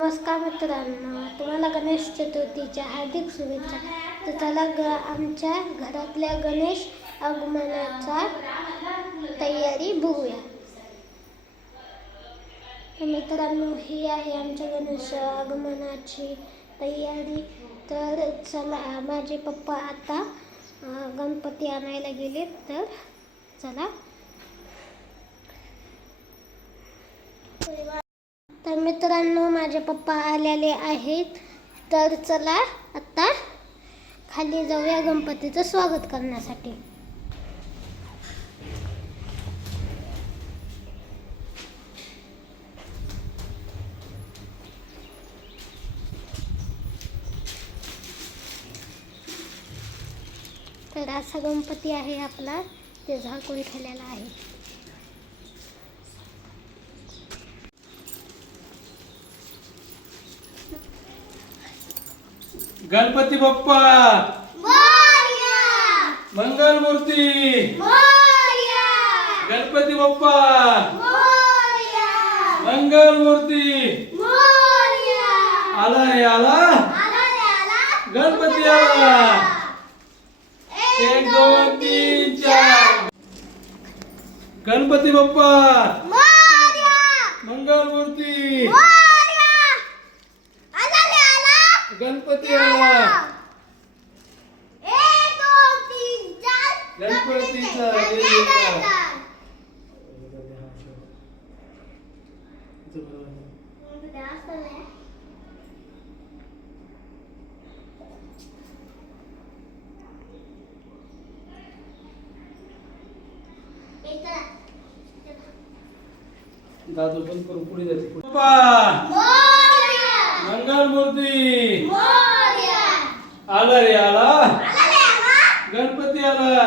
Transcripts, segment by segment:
नमस्कार मित्रांनो तुम्हाला गणेश चतुर्थीच्या हार्दिक शुभेच्छा. तर चला ग आमच्या घरातल्या गणेश आगमनाचा तयारी बघूया. तर मित्रांनो ही आहे आमच्या गणेश आगमनाची तयारी. तर चला माझे पप्पा आता गणपती आणायला गेले. तर चला. तर मित्रांनो माझे पप्पा आलेले आहेत. तर चला आत्ता खाली जाऊया गणपतीचं स्वागत करण्यासाठी. तर असा गणपती आहे आपला ते झाकून ठेवलेला आहे. गणपती बाप्पा मंगल मूर्ती गणपती बाप्पा मंगल मूर्ती आला रे आला गणपती आला एक दोन तीन चार गणपती बाप्पा मंगल मूर्ती गणपती आला गणपतीचा जय जयकार. दादू पण करून पुढे जाते मंगल मूर्ती आला? रे आला? गणपती आला.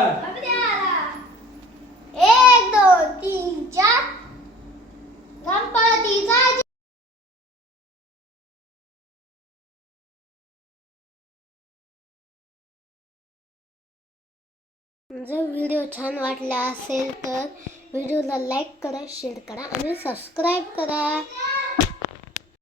एक दोन तीन चार. जर व्हिडिओ छान वाटला असेल तर व्हिडिओला लाईक करा शेअर करा आणि सबस्क्राईब करा.